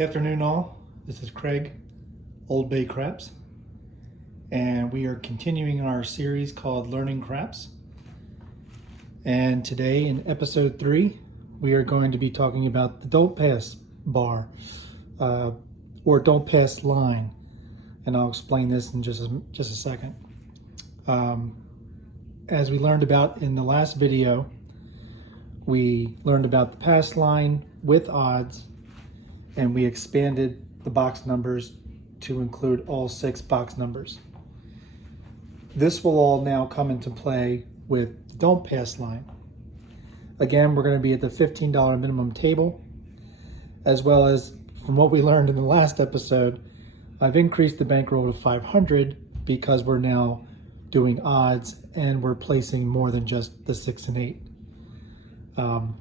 Afternoon all, this is Craig, Old Bay Craps, and we are continuing our series called Learning Craps. And today in episode 3, we are going to be talking about the don't pass bar, or don't pass line. And I'll explain this in just a second. As we learned about in the last video, we learned about the pass line with odds, and we expanded the box numbers to include all 6 box numbers. This will all now come into play with the don't pass line. Again, we're going to be at the $15 minimum table, as well as from what we learned in the last episode, I've increased the bankroll to 500 because we're now doing odds and we're placing more than just the 6 and 8. All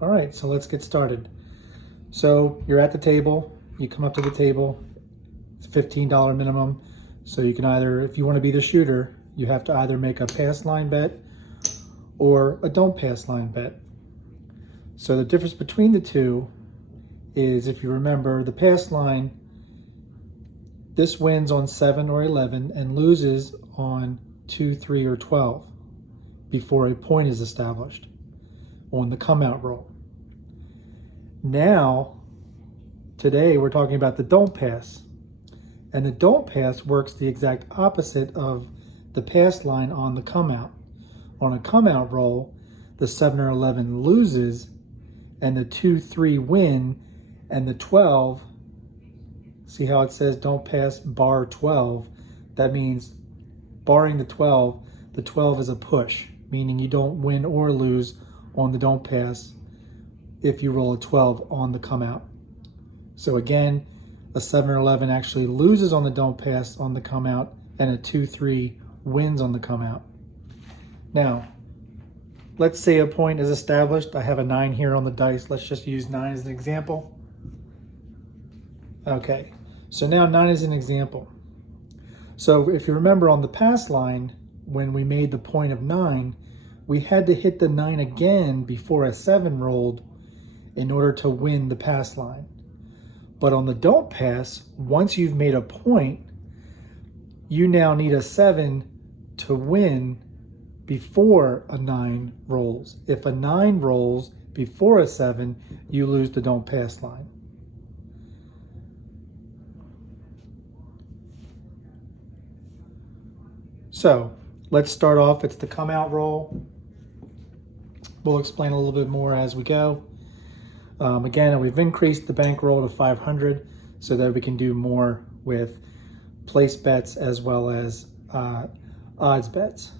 right, so let's get started. So you're at the table, you come up to the table, it's $15 minimum. So you can either, if you want to be the shooter, you have to either make a pass line bet or a don't pass line bet. So the difference between the two is, if you remember, the pass line, this wins on 7 or 11 and loses on 2, 3, or 12 before a point is established on the come out roll. Now, today we're talking about the don't pass. And the don't pass works the exact opposite of the pass line on the come out. On a come out roll, the 7 or 11 loses and the 2, 3 win, and the 12, see how it says don't pass bar 12? That means barring the 12 is a push, meaning you don't win or lose on the don't pass if you roll a 12 on the come out. So again, a 7 or 11 actually loses on the don't pass on the come out, and a 2, 3 wins on the come out. Now, let's say a point is established. I have a 9 here on the dice. Let's just use 9 as an example. Okay, so now 9 is an example. So if you remember on the pass line, when we made the point of 9, we had to hit the 9 again before a 7 rolled in order to win the pass line. But on the don't pass, once you've made a point, you now need a 7 to win before a 9 rolls. If a 9 rolls before a 7, you lose the don't pass line. So let's start off. It's the come out roll. We'll explain a little bit more as we go. Again, we've increased the bankroll to 500 so that we can do more with place bets as well as odds bets.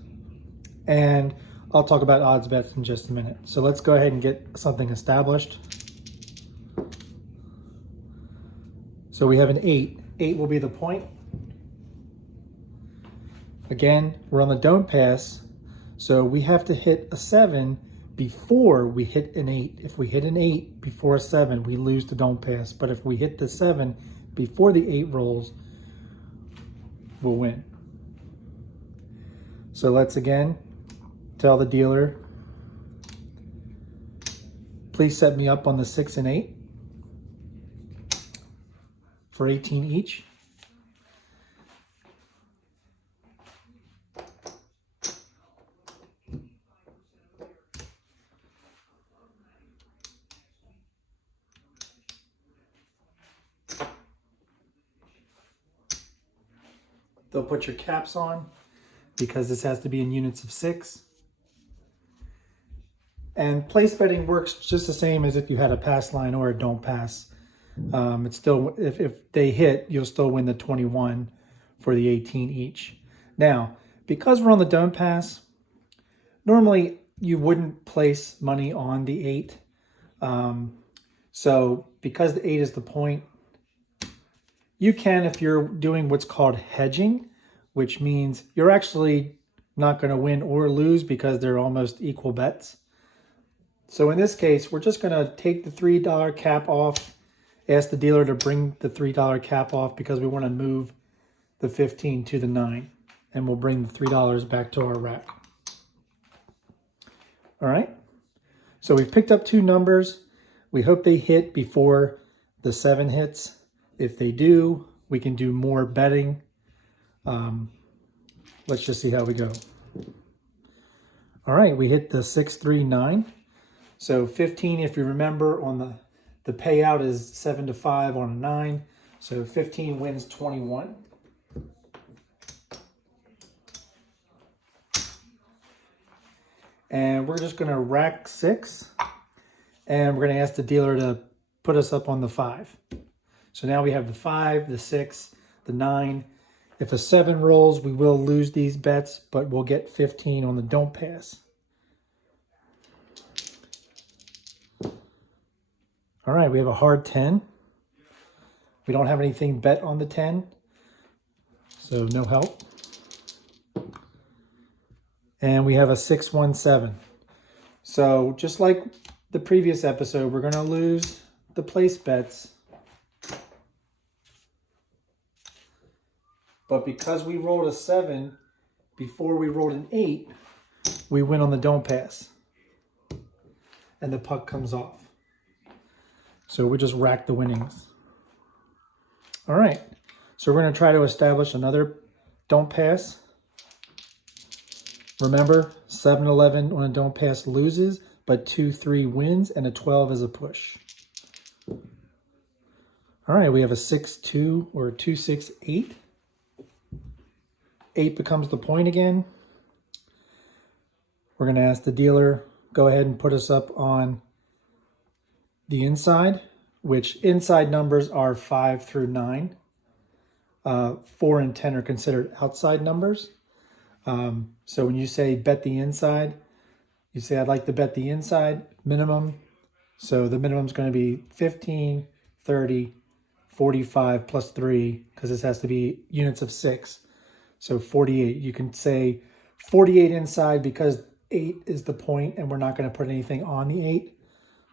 And I'll talk about odds bets in just a minute. So let's go ahead and get something established. So we have an 8. 8 will be the point. Again, we're on the don't pass, so we have to hit a 7 before we hit an 8. If we hit an 8 before a 7, we lose the don't pass. But if we hit the 7 before the 8 rolls, we'll win. So let's again tell the dealer, please set me up on the 6 and 8 for 18 each. They'll put your caps on because this has to be in units of 6. And place betting works just the same as if you had a pass line or a don't pass. It's still, if they hit, you'll still win the 21 for the 18 each. Now, because we're on the don't pass, normally you wouldn't place money on the 8. So because the 8 is the point, you can, if you're doing what's called hedging, which means you're actually not going to win or lose because they're almost equal bets. So in this case, we're just going to take the $3 cap off, ask the dealer to bring the $3 cap off because we want to move the 15 to the 9, and we'll bring the $3 back to our rack. All right. So we've picked up 2 numbers. We hope they hit before the 7 hits. If they do, we can do more betting. Let's just see how we go. All right, we hit the 6, 3, 9. So 15, if you remember, on the payout is 7 to 5 on a 9. So 15 wins 21. And we're just going to rack 6. And we're going to ask the dealer to put us up on the 5. So now we have the 5, the 6, the 9. If a 7 rolls, we will lose these bets, but we'll get 15 on the don't pass. All right, we have a hard 10. We don't have anything bet on the 10, so no help. And we have a 6, 1, 7. So just like the previous episode, we're going to lose the place bets. But because we rolled a 7 before we rolled an 8, we win on the don't pass. And the puck comes off. So we just rack the winnings. All right. So we're going to try to establish another don't pass. Remember, 7, 11 on a don't pass loses, but 2, 3 wins, and a 12 is a push. All right, we have a 6, 2, or a 2, 6, 8. 8 becomes the point again. We're going to ask the dealer, go ahead and put us up on the inside, which inside numbers are 5 through 9. 4 and 10 are considered outside numbers. So when you say bet the inside, you say I'd like to bet the inside minimum. So the minimum is going to be 15, 30, 45 plus 3, because this has to be units of 6. So 48. You can say 48 inside because 8 is the point and we're not going to put anything on the 8.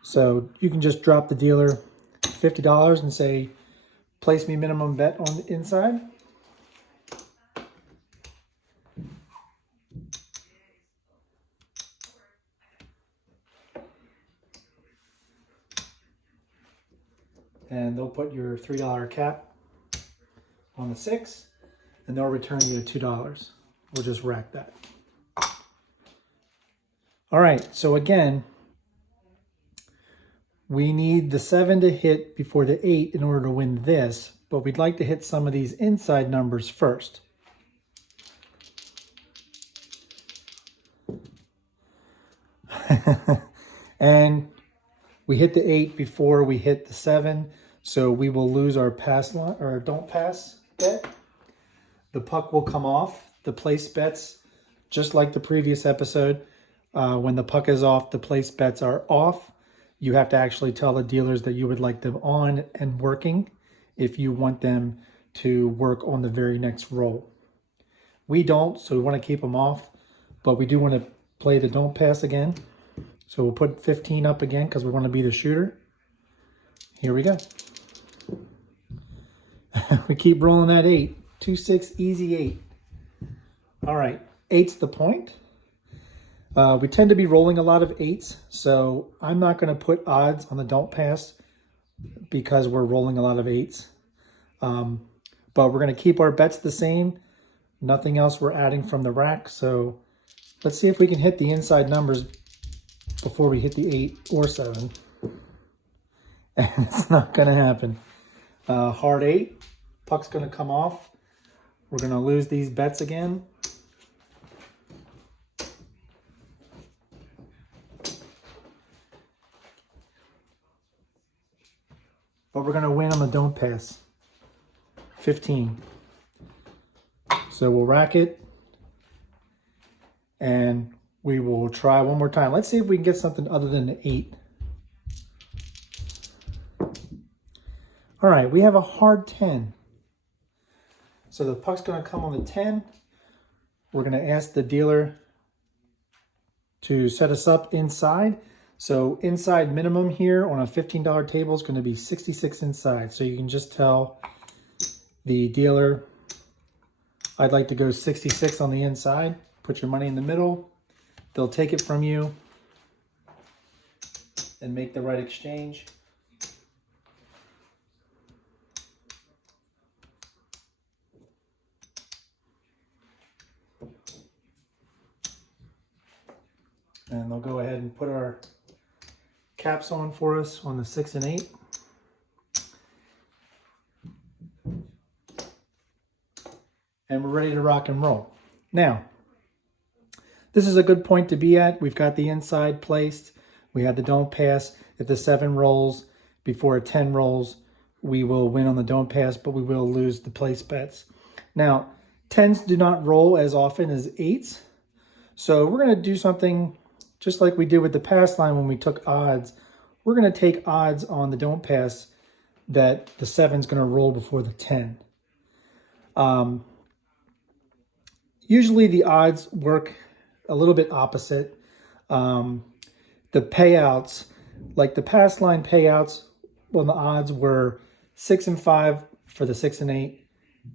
So you can just drop the dealer $50 and say, place me minimum bet on the inside. And they'll put your $3 cap on the 6, and they'll return you $2. We'll just rack that. All right, so again, we need the 7 to hit before the 8 in order to win this, but we'd like to hit some of these inside numbers first. And we hit the 8 before we hit the 7, so we will lose our pass line or don't pass bet. The puck will come off. The place bets, just like the previous episode, when the puck is off, the place bets are off. You have to actually tell the dealers that you would like them on and working if you want them to work on the very next roll. We don't, so we want to keep them off, but we do want to play the don't pass again. So we'll put 15 up again because we want to be the shooter. Here we go. We keep rolling that 8. 2, 6, easy 8. All right, 8's the point. We tend to be rolling a lot of 8s, so I'm not going to put odds on the don't pass because we're rolling a lot of 8s. But we're going to keep our bets the same. Nothing else we're adding from the rack. So let's see if we can hit the inside numbers before we hit the 8 or 7. And it's not going to happen. Hard 8. Puck's going to come off. We're going to lose these bets again. But we're going to win on the don't pass. 15. So we'll rack it. And we will try one more time. Let's see if we can get something other than the 8. All right, we have a hard 10. So the puck's going to come on the 10. We're going to ask the dealer to set us up inside. So inside minimum here on a $15 table is going to be 66 inside. So you can just tell the dealer, I'd like to go 66 on the inside. Put your money in the middle. They'll take it from you and make the right exchange. And they'll go ahead and put our caps on for us on the 6 and 8. And we're ready to rock and roll. Now, this is a good point to be at. We've got the inside placed. We have the don't pass. If the 7 rolls before a 10 rolls, we will win on the don't pass, but we will lose the place bets. Now, 10s do not roll as often as 8s. So we're going to do something just like we did with the pass line when we took odds. We're going to take odds on the don't pass that the 7 is going to roll before the 10. Usually the odds work a little bit opposite. The payouts, like the pass line payouts, well, the odds were 6 and 5 for the 6 and 8,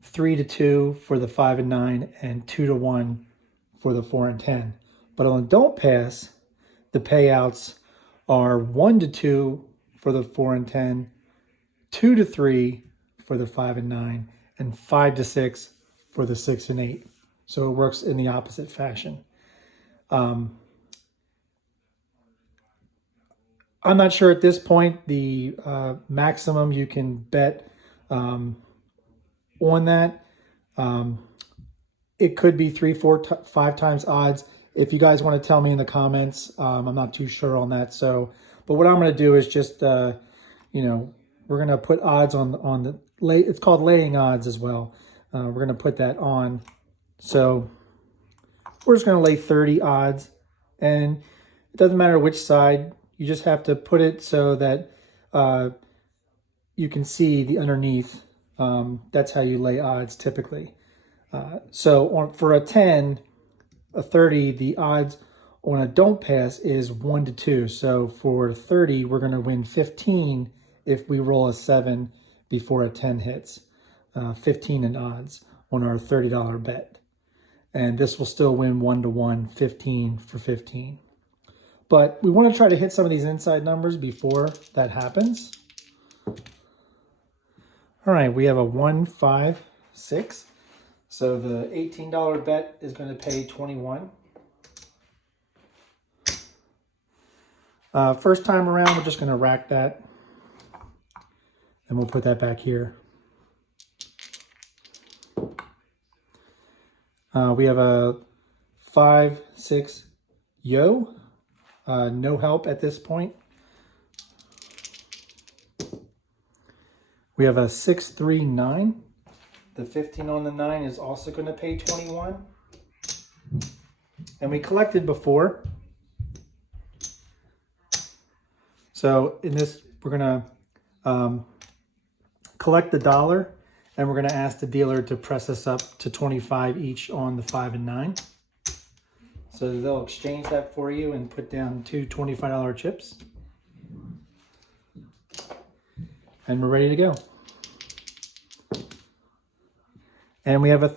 3 to 2 for the 5 and 9, and 2 to 1 for the 4 and 10. But on the don't pass, the payouts are 1 to 2 for the 4 and 10, 2 to 3 for the 5 and 9, and 5 to 6 for the 6 and 8. So it works in the opposite fashion. I'm not sure at this point the maximum you can bet on that. It could be 3, 4, 5 times odds. If you guys want to tell me in the comments, I'm not too sure on that. So, but what I'm going to do is just, we're going to put odds on the it's called laying odds as well. We're going to put that on. So we're just going to lay 30 odds, and it doesn't matter which side. You just have to put it so that you can see the underneath. That's how you lay odds typically. For a 10, a 30, the odds on a don't pass is 1 to 2. So for 30, we're going to win 15 if we roll a 7 before a 10 hits. 15 in odds on our $30 bet. And this will still win 1 to 1, 15 for 15. But we want to try to hit some of these inside numbers before that happens. All right, we have a 1, 5, 6. So the $18 bet is going to pay 21. First time around, we're just going to rack that. And we'll put that back here. We have a 5, 6, yo. No help at this point. We have a 6, 3, 9. The 15 on the 9 is also going to pay 21. And we collected before. So in this, we're going to collect the dollar, and we're going to ask the dealer to press us up to 25 each on the 5 and 9. So they'll exchange that for you and put down 2 $25 chips. And we're ready to go. And we have a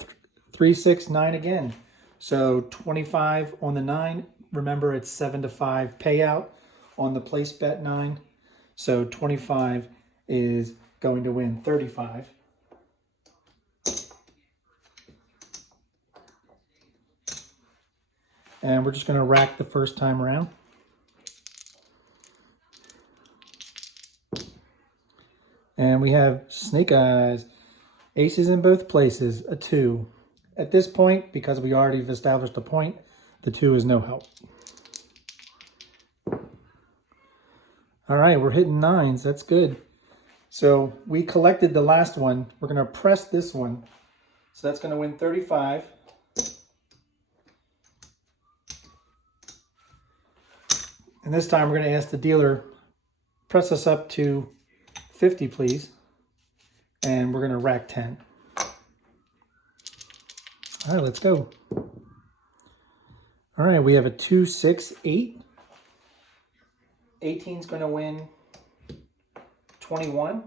3, 6, 9 again. So 25 on the 9. Remember, it's 7 to 5 payout on the place bet 9. So 25 is going to win 35. And we're just going to rack the first time around. And we have snake eyes. Aces in both places, a 2. At this point, because we already have established a point, the 2 is no help. All right, we're hitting 9s. That's good. So we collected the last one. We're going to press this one. So that's going to win 35. And this time we're going to ask the dealer, press us up to 50, please. And we're going to rack 10. All right, let's go. All right, we have a 2, 6, 8. 18 is going to win 21.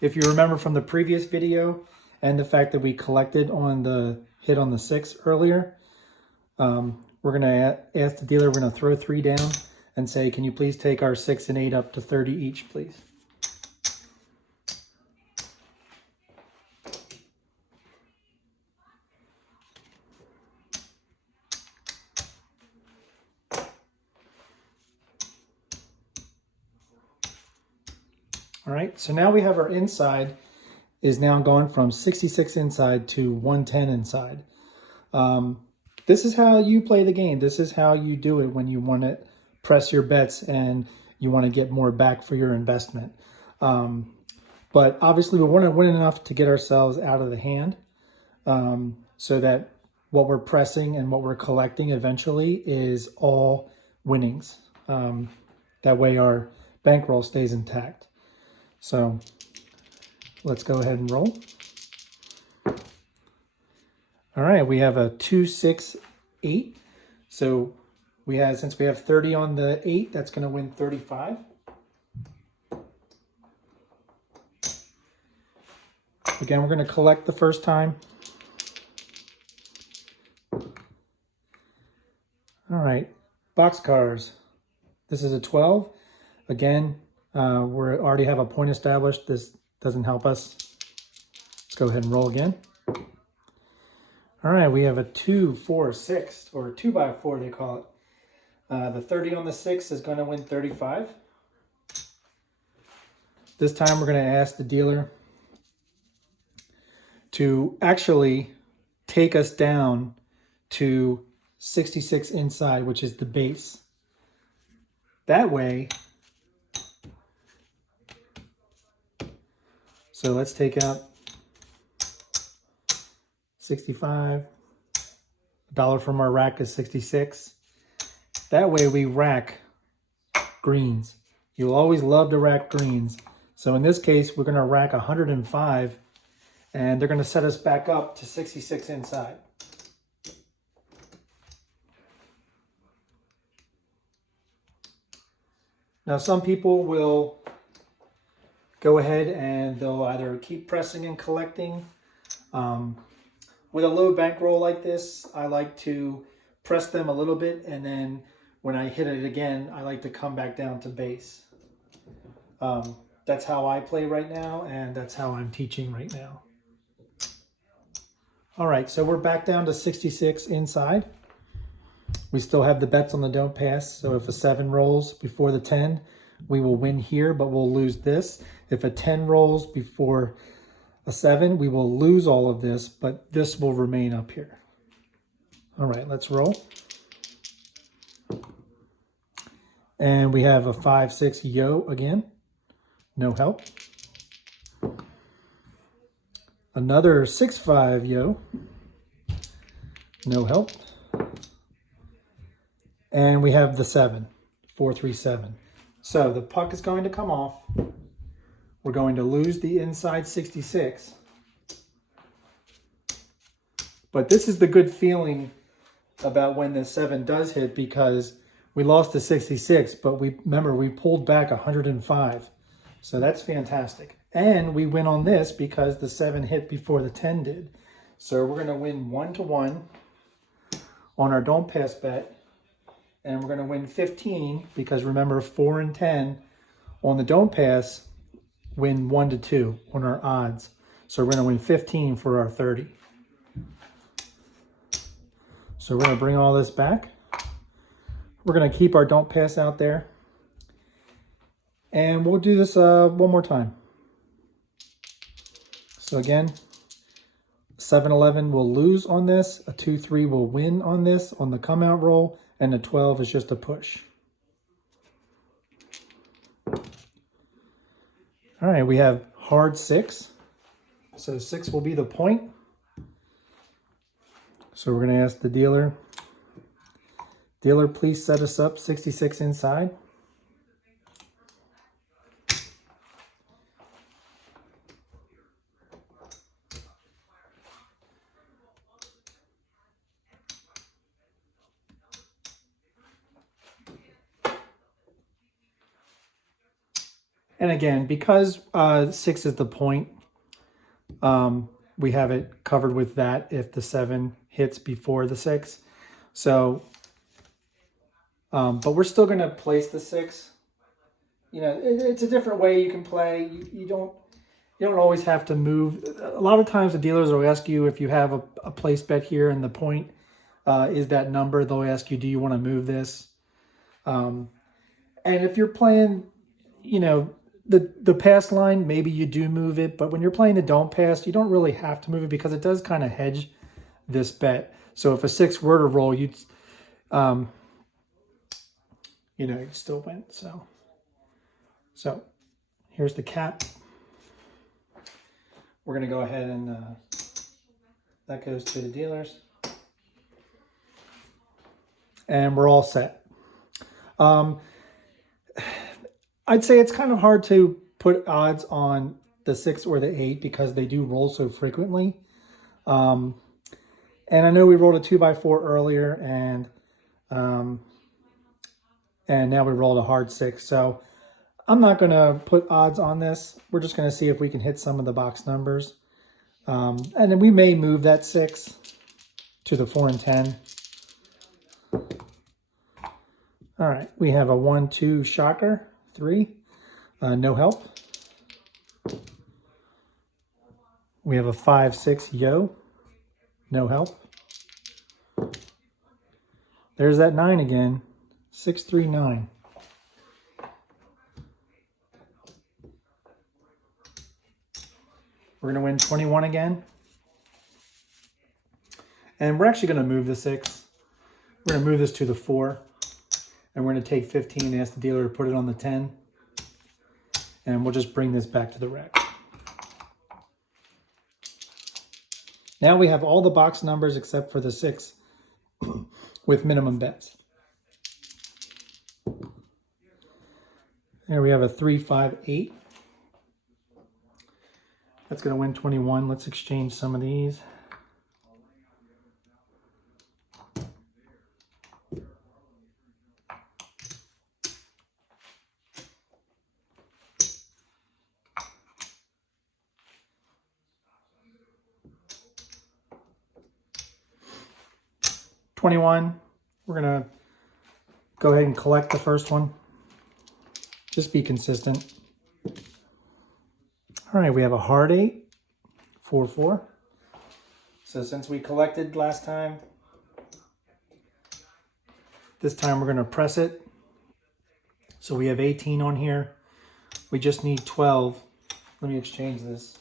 If you remember from the previous video and the fact that we collected on the hit on the 6 earlier, we're going to ask the dealer, we're going to throw 3 down and say, can you please take our 6 and 8 up to 30 each, please? All right, so now we have our inside is now gone from 66 inside to 110 inside. This is how you play the game. This is how you do it when you want to press your bets and you want to get more back for your investment. But obviously we want to win enough to get ourselves out of the hand, so that what we're pressing and what we're collecting eventually is all winnings. That way our bankroll stays intact. So let's go ahead and roll. All right, we have a 2, 6, 8. So since we have 30 on the 8, that's going to win 35. Again, we're going to collect the first time. All right, boxcars. This is a 12. Again, we already have a point established. This doesn't help us. Let's go ahead and roll again. All right, we have a 2, 4, 6, or 2x4 they call it. The 30 on the 6 is going to win 35. This time we're going to ask the dealer to actually take us down to 66 inside, which is the base. That way, so let's take out 65. $1 from our rack is 66. That way we rack greens. You'll always love to rack greens. So in this case, we're going to rack 105, and they're going to set us back up to 66 inside. Now, some people will go ahead and they'll either keep pressing and collecting. With a low bankroll like this, I like to press them a little bit, and then when I hit it again, I like to come back down to base. That's how I play right now, and that's how I'm teaching right now. All right, so we're back down to 66 inside. We still have the bets on the don't pass, so if a 7 rolls before the 10, we will win here, but we'll lose this. If a 10 rolls before a 7, we will lose all of this, but this will remain up here. All right, let's roll. And we have a 5, 6 yo again. No help. Another 6, 5 yo. No help. And we have the 7, 4, 3, 7. So the puck is going to come off. We're going to lose the inside 66. But this is the good feeling about when the 7 does hit, because we lost the 66, but remember we pulled back 105. So that's fantastic. And we win on this because the 7 hit before the 10 did. So we're going to win 1-1 on our don't pass bet. And we're going to win 15 because remember 4 and 10 on the don't pass win 1-2 on our odds. So we're going to win 15 for our 30. So we're going to bring all this back. We're going to keep our don't pass out there. And we'll do this one more time. So again, 7-11 will lose on this. A 2-3 will win on this on the come out roll. And the 12 is just a push. All right, we have hard 6. So 6 will be the point. So we're going to ask the dealer, please set us up 66 inside. And again, because 6 is the point, we have it covered with that if the 7 hits before the 6. So, but we're still going to place the 6. You know, it's a different way you can play. You don't always have to move. A lot of times the dealers will ask you if you have a place bet here and the point is that number. They'll ask you, do you want to move this? And if you're playing, you know, the pass line, maybe you do move it, but when you're playing the don't pass, you don't really have to move it because it does kind of hedge this bet. So if a 6 were to roll, you'd, you'd still win. So here's the cap. We're going to go ahead and that goes to the dealers. And we're all set. I'd say it's kind of hard to put odds on the 6 or the 8 because they do roll so frequently. And I know we rolled a 2x4 earlier, and now we rolled a hard 6. So I'm not going to put odds on this. We're just going to see if we can hit some of the box numbers. And then we may move that 6 to the 4 and 10. All right, we have a 1-2 shocker, 3, no help. We have a 5-6 yo, no help. There's that 9 again, 6-3-9. We're gonna win 21 again. And we're actually gonna move the 6. We're gonna move this to the 4. And we're going to take 15 and ask the dealer to put it on the 10. And we'll just bring this back to the rack. Now we have all the box numbers except for the 6 with minimum bets. There we have a 3-5-8. That's going to win 21. Let's exchange some of these. $21. We're gonna go ahead and collect the first one. Just be consistent. All right, we have a hard 8, 4-4. So since we collected last time, this time we're gonna press it. So we have 18 on here. We just need 12. Let me exchange this.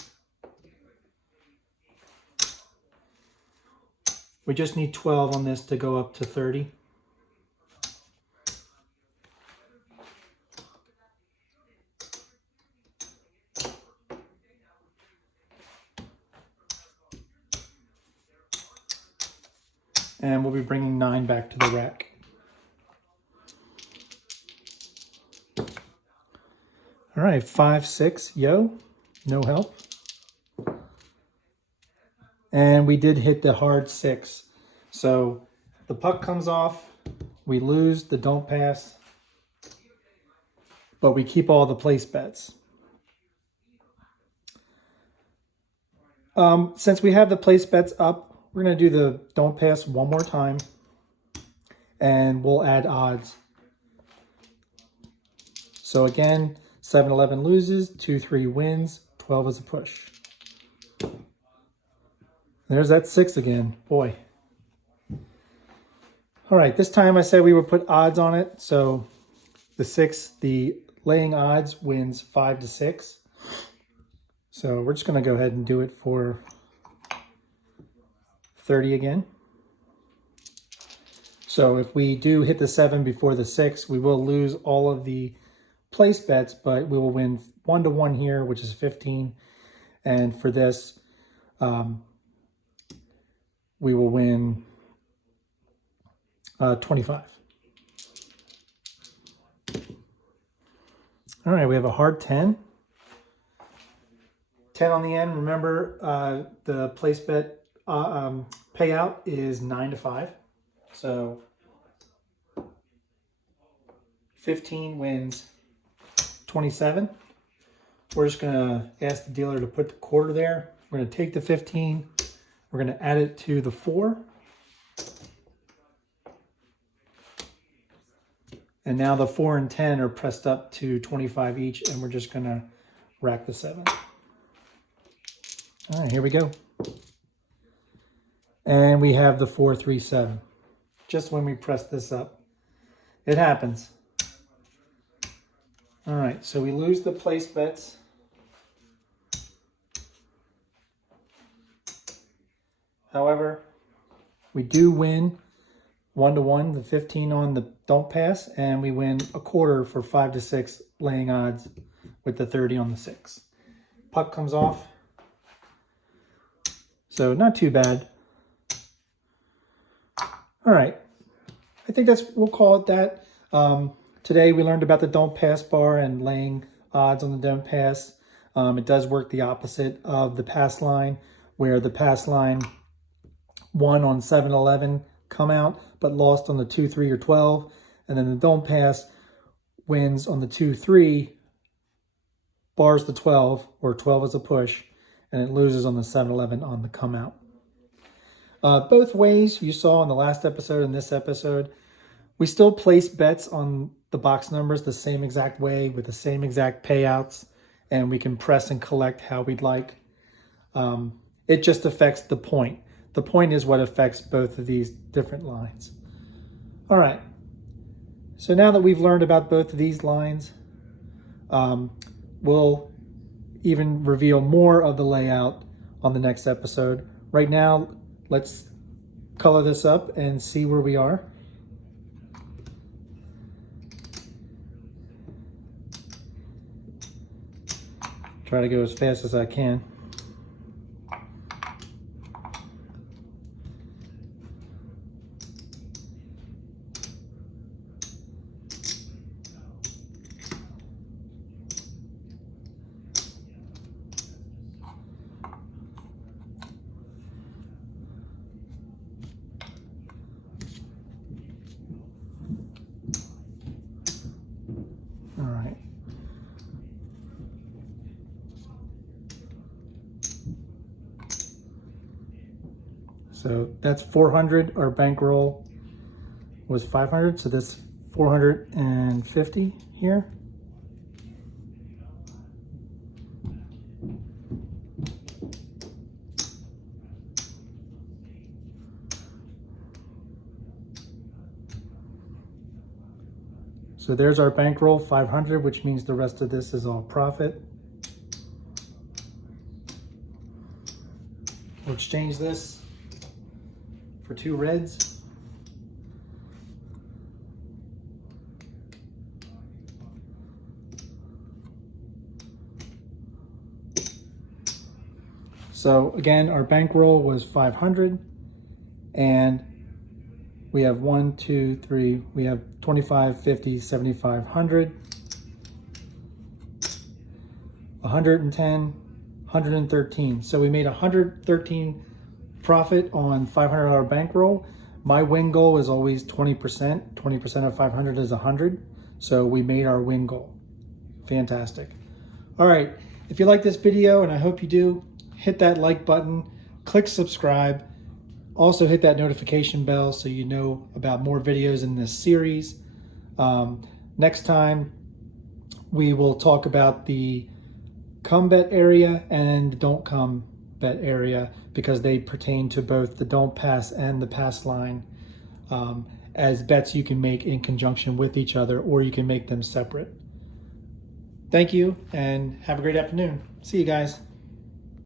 We just need 12 on this to go up to 30. And we'll be bringing 9 back to the rack. All right, 5-6, yo, no help. And we did hit the hard 6. So the puck comes off, we lose the don't pass, but we keep all the place bets. Since we have the place bets up, we're going to do the don't pass one more time, and we'll add odds. So again, 7-11 loses, 2-3 wins, 12 is a push. There's that 6 again. Boy. All right, this time I said we would put odds on it. So the 6, the laying odds wins 5-6. So we're just going to go ahead and do it for 30 again. So if we do hit the 7 before the 6, we will lose all of the place bets, but we will win 1-1 here, which is 15. And for this, we will win 25. All right, we have a hard 10. 10 on the end. Remember, the place bet payout is 9-5. So 15 wins 27. We're just going to ask the dealer to put the quarter there. We're going to take the 15. We're going to add it to the 4. And now the 4 and 10 are pressed up to 25 each, and we're just going to rack the 7. All right, here we go. And we have the 4-3-7. Just when we press this up. It happens. All right, so we lose the place bets. However, we do win 1-1, the 15 on the don't pass, and we win a quarter for 5-6 laying odds with the 30 on the 6. Puck comes off. So not too bad. All right, I think we'll call it that. Today we learned about the don't pass bar and laying odds on the don't pass. It does work the opposite of the pass line, where the pass line won on 7-11 come out, but lost on the 2-3 or 12. And then the don't pass wins on the 2-3, bars the 12, or 12 is a push, and it loses on the 7-11 on the come out. Both ways you saw in the last episode and this episode, we still place bets on the box numbers the same exact way with the same exact payouts, and we can press and collect how we'd like. It just affects the point. The point is what affects both of these different lines. All right, so now that we've learned about both of these lines, we'll even reveal more of the layout on the next episode. Right now, let's color this up and see where we are. Try to go as fast as I can. All right. So that's 400. Our bankroll was 500. So that's 450 here. So there's our bankroll, 500, which means the rest of this is all profit. We'll exchange this for 2 reds. So again, our bankroll was 500, and we have 1, 2, 3, we have 25, 50, 75, 100, 110, 113. So we made 113 profit on $500 bankroll. My win goal is always 20%. 20% of 500 is 100. So we made our win goal. Fantastic. All right, if you like this video, and I hope you do, hit that like button, click subscribe. Also hit that notification bell so you know about more videos in this series. Next time, we will talk about the come bet area and the don't come bet area, because they pertain to both the don't pass and the pass line, as bets you can make in conjunction with each other, or you can make them separate. Thank you, and have a great afternoon. See you guys.